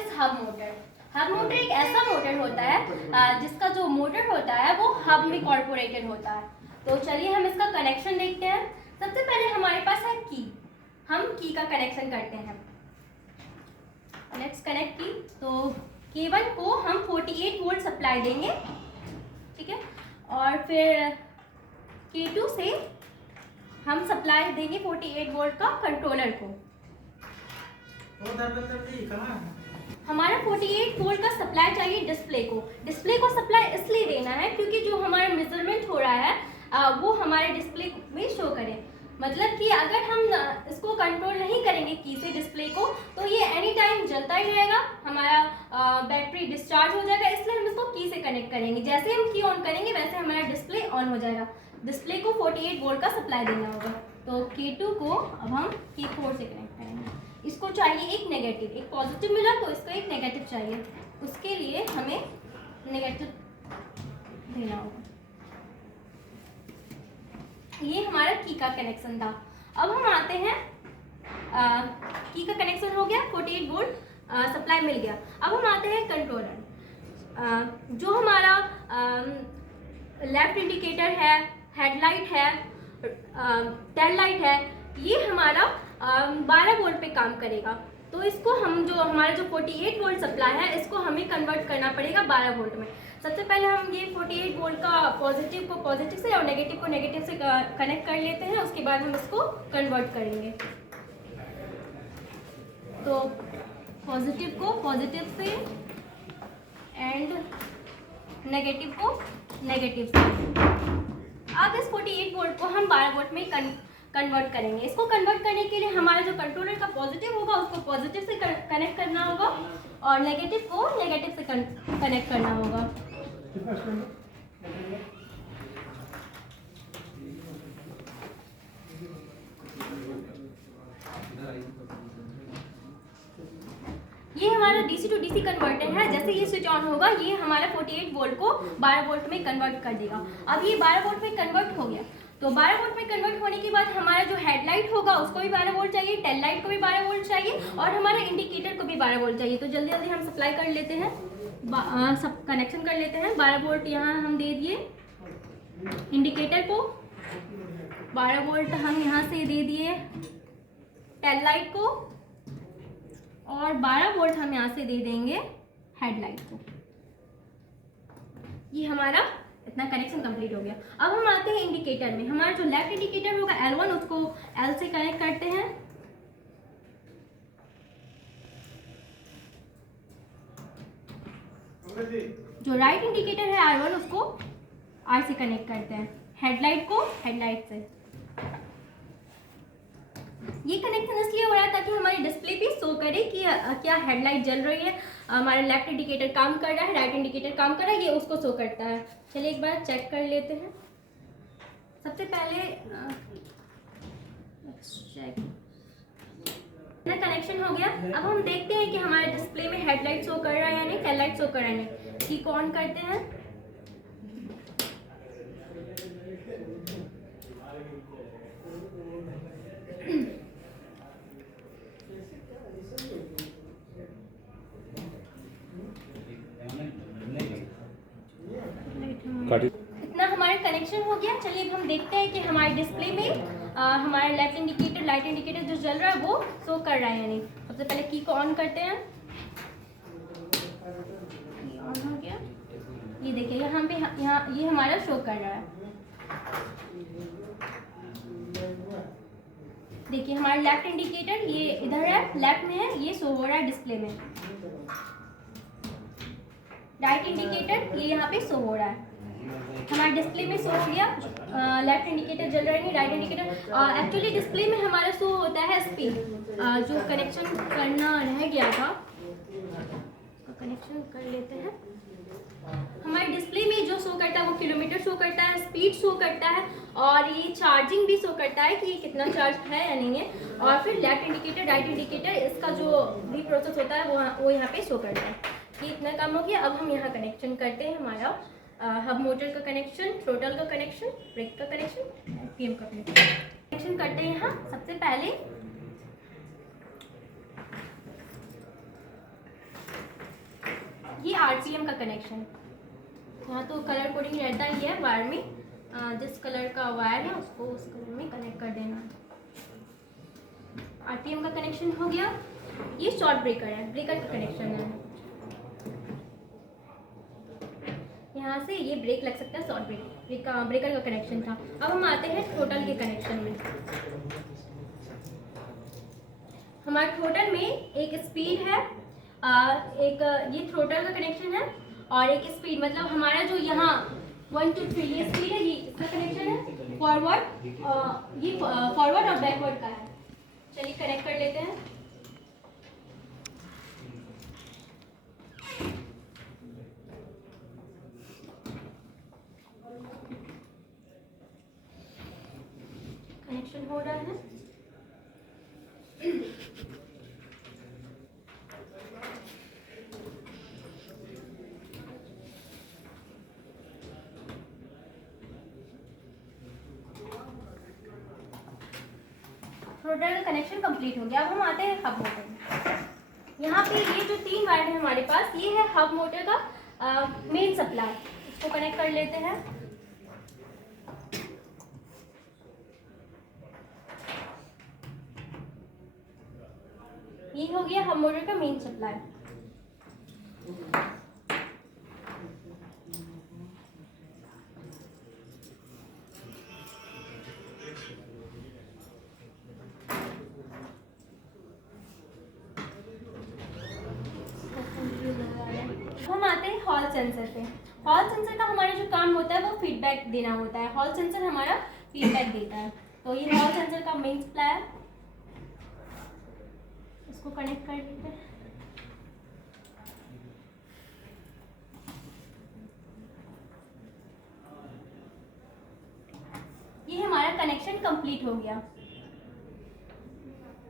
Is hub motor. Hub motor एक ऐसा motor होता है जिसका जो मोटर होता है वो हब में कॉर्पोरेटेड होता है। तो चलिए हम इसका कनेक्शन देखते हैं। सबसे पहले हमारे पास है की, हम की का कनेक्शन करते हैं। लेट्स कनेक्ट की। तो केबल को हम 48 वोल्ट सप्लाई देंगे, ठीक है, और फिर K2 से हम सप्लाई देंगे 48 वोल्ट का कंट्रोलर को। हमारा 48 वोल्ट का सप्लाई चाहिए डिस्प्ले को। डिस्प्ले को सप्लाई इसलिए देना है क्योंकि जो हमारा मेजरमेंट हो रहा है वो हमारे डिस्प्ले में शो करे। मतलब कि अगर हम इसको कंट्रोल नहीं करेंगे की से डिस्प्ले को, तो ये एनी टाइम जलता ही रहेगा, हमारा बैटरी डिस्चार्ज हो जाएगा। इसलिए हम इसको की से कनेक्ट करेंगे। जैसे हम की ऑन करेंगे वैसे हमारा डिस्प्ले ऑन हो जाएगा। डिस्प्ले को 48 वोल्ट का सप्लाई देना होगा। तो K2 को अब हम K4 से कनेक्ट करेंगे। इसको चाहिए एक नेगेटिव, एक पॉजिटिव मिला तो इसको एक नेगेटिव चाहिए। उसके लिए हमें नेगेटिव देना होगा। ये हमारा की का कनेक्शन था। अब हम आते हैं, की का कनेक्शन हो गया, 48 वोल्ट सप्लाई मिल गया। अब हम आते हैं कंट्रोलर। जो हमारा लेफ्ट इंडिकेटर है, हेडलाइट है, टेल लाइट है, ये हमारा 12 वोल्ट पे काम करेगा। तो इसको हम जो हमारा जो 48 वोल्ट सप्लाई है इसको हमें कन्वर्ट करना पड़ेगा 12 वोल्ट में। सबसे पहले हम ये 48 वोल्ट का पॉजिटिव को पॉजिटिव से और नेगेटिव को नेगेटिव से कनेक्ट कर लेते हैं। उसके बाद हम इसको कन्वर्ट करेंगे। तो पॉजिटिव को पॉजिटिव से एंड नेगेटिव को नेगेटिव से। अब इस 48 वोल्ट को हम 12 वोल्ट में कन्वर्ट करेंगे। इसको कन्वर्ट करने के लिए हमारा जो कंट्रोलर का पॉजिटिव होगा उसको पॉजिटिव से कनेक्ट करना होगा और नेगेटिव को नेगेटिव से कनेक्ट करना होगा। ये हमारा डीसी टू डीसी कन्वर्टर है। जैसे ये स्विच ऑन होगा ये हमारा 48 वोल्ट को 12 वोल्ट में कन्वर्ट कर देगा। अब ये 12 वोल्ट में कन्वर्ट हो गया। तो 12 वोल्ट में कन्वर्ट होने के बाद हमारा जो हेडलाइट होगा उसको भी 12 वोल्ट चाहिए, टेल लाइट को भी 12 वोल्ट चाहिए और हमारा इंडिकेटर को भी 12 वोल्ट चाहिए। तो जल्दी जल्दी हम सप्लाई कर लेते हैं, सब कनेक्शन कर लेते हैं। 12 वोल्ट यहाँ हम दे दिए इंडिकेटर को, 12 वोल्ट हम यहाँ से दे दिए टेल लाइट को और 12 वोल्ट हम यहाँ से दे देंगे हेडलाइट को। ये हमारा इतना कनेक्शन कंप्लीट हो गया। अब हम आते हैं इंडिकेटर में। हमारा जो लेफ्ट इंडिकेटर होगा L1 उसको L से कनेक्ट करते हैं। जो राइट इंडिकेटर है R1 उसको R से कनेक्ट करते हैं। हेडलाइट को हेडलाइट से। ये कनेक्शन इसलिए हो रहा है ताकि हमारी डिस्प्ले भी शो करे कि क्या हेडलाइट जल रही है, हमारा लेफ्ट इंडिकेटर काम कर रहा है, राइट इंडिकेटर काम कर रहा है, ये उसको शो करता है। चलिए एक बार चेक कर लेते हैं। सबसे पहले कनेक्शन हो गया। अब हम देखते हैं कि हमारे डिस्प्ले में हेडलाइट शो कर रहा है या नहीं, टेल लाइट शो कर रहा है नहीं। की को ऑन करते हैं। इतना हमारा कनेक्शन हो गया। चलिए अब हम देखते हैं कि हमारे डिस्प्ले में हमारा लेफ्ट इंडिकेटर राइट इंडिकेटर जो जल रहा है वो शो कर रहा है या नहीं। सबसे पहले की को ऑन करते हैं। ऑन हो गया। ये देखिए यहाँ पे यहाँ ये हमारा शो कर रहा है। देखिए हमारा लेफ्ट इंडिकेटर ये इधर है, लेफ्ट में है, ये शो हो रहा है डिस्प्ले में। राइट इंडिकेटर ये यहाँ पे शो हो रहा है। हमारे डिस्प्ले में शो हो गया। लेफ्ट इंडिकेटर जल रहा है नहीं, राइट इंडिकेटर। एक्चुअली डिस्प्ले में हमारा शो होता है स्पीड। जो कनेक्शन करना रह गया था उसका कनेक्शन कर लेते हैं। हमारे डिस्प्ले में जो शो करता है वो किलोमीटर शो करता है, स्पीड शो करता है और ये चार्जिंग भी शो करता है कि कितना चार्ज है या नहीं है। और फिर लेफ्ट इंडिकेटर राइट इंडिकेटर इसका जो भी प्रोसेस होता है वो यहाँ पे शो करता है। ये इतना काम हो गया। अब हम यहाँ कनेक्शन करते हैं हमारा हब मोटर का कनेक्शन, थ्रोटल का कनेक्शन, ब्रेक का कनेक्शन, पीएम का कनेक्शन करते हैं। यहाँ सबसे पहले ये आरपीएम का कनेक्शन, यहाँ तो कलर कोडिंग रहता ही है वायर में, जिस कलर का वायर है उसको उस कलर में कनेक्ट कर देना। आरपीएम का कनेक्शन हो गया। ये शॉर्ट ब्रेकर है, ब्रेकर का कनेक्शन है, यहाँ से ये ब्रेक लग सकता है, शॉर्ट ब्रेकर का कनेक्शन था। अब हम आते हैं टोटल के कनेक्शन में। हमारे थ्रोटल में एक स्पीड है, एक ये थ्रोटल का कनेक्शन है, और एक स्पीड मतलब हमारा जो यहाँ 1 2 3 ये स्पीड है, ये इसका कनेक्शन है। फॉरवर्ड ये फॉरवर्ड और बैकवर्ड का है। चलिए कनेक्ट कर लेते हैं। कनेक्शन हो रहा है। थ्रोटल का कनेक्शन कंप्लीट हो गया। अब हम आते हैं हब मोटर में। यहाँ पे ये जो 3 वायर है हमारे पास, ये है हब मोटर का मेन सप्लाई। इसको कनेक्ट कर लेते हैं। ये हो गया हब मोटर का मेन सप्लाई। हम आते हैं हॉल सेंसर पे। हॉल सेंसर का हमारा जो काम होता है वो फीडबैक देना होता है। हॉल सेंसर हमारा फीडबैक देता है। तो ये हॉल सेंसर का मेन सप्लाई है, इसको कनेक्ट कर लेते हैं। ये हमारा कनेक्शन कंप्लीट हो गया।